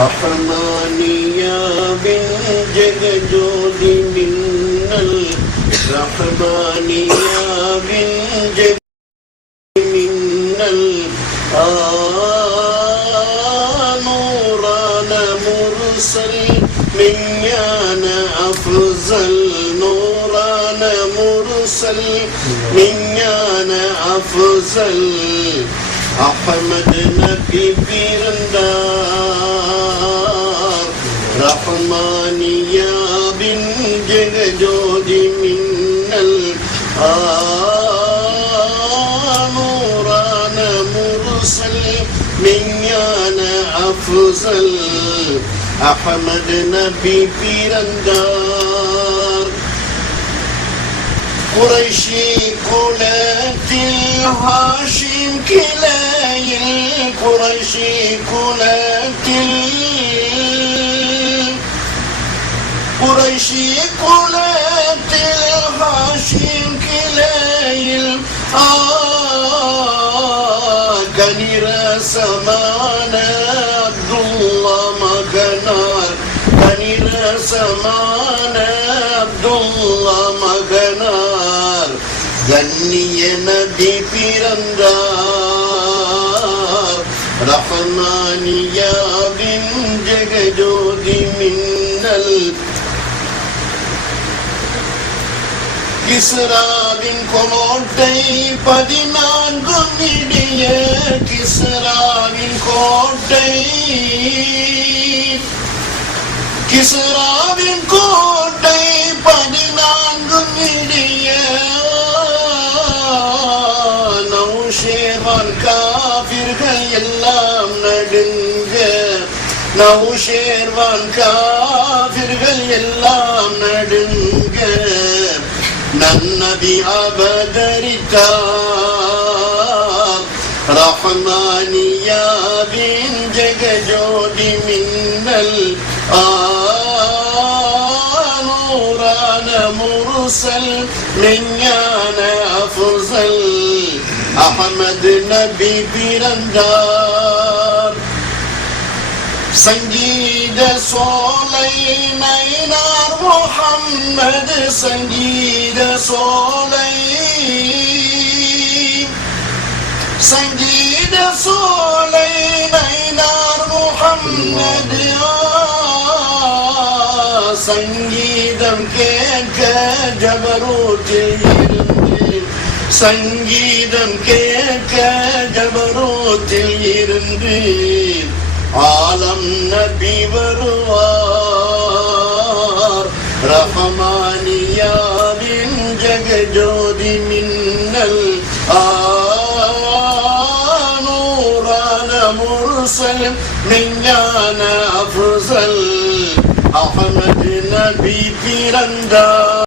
رحمانيا بالجدود منا الرحمانيا من منا من نورانا مرسل من يانا أفضل نورانا مرسل من يانا أفضل احمد نبي بيرندار رحماني يا بن جن جودي من نوران مرسل من يانا افضل احمد نبي بيرندار قريشي كلات الهاشم كلا குறைஷி குலத்தில் குறைஷி குலத்தில் ஹாஷிம் கிளையில் ஆ கனிர சமான அப்துல்லா மகனார் கனிர சமான அப்துல்லா மகனார் கண்ணிய நபி பிறந்தார் റഹ്മാൻ യാദിൻ ജഗജോതി മിന്നൽ கிசராவின் கோட்டை பதினான்கும் இடிய கிசராவின் கோட்டை கிசராவின் கோட்டை பதினான்கும் இடிய நௌஷேர்வான் காவிர்கள் எல்லாம் நடுங்க. நன்னபி அவதரித்தார். ரஹமானியாவின் ஜெகஜோதி மின்னல் ஆனூரான முருசல் மெஞ்ஞான அஃபுசல். அகமது நபி பிறந்தார். சங்கீத சோலை நயினார் முகம்மது சங்கீத சோலை சங்கீத சோலை நயினார் முகம்மது சங்கீதம் கேட்க ஜபரூத்தில் இருந்து சங்கீதம் கேட்க ஜபரூத்தில் இருந்து Alem Nebi var Rahmaniyanın cegecodi minnel Nurane mursel minyane afzel Ahmet Nebi piranda.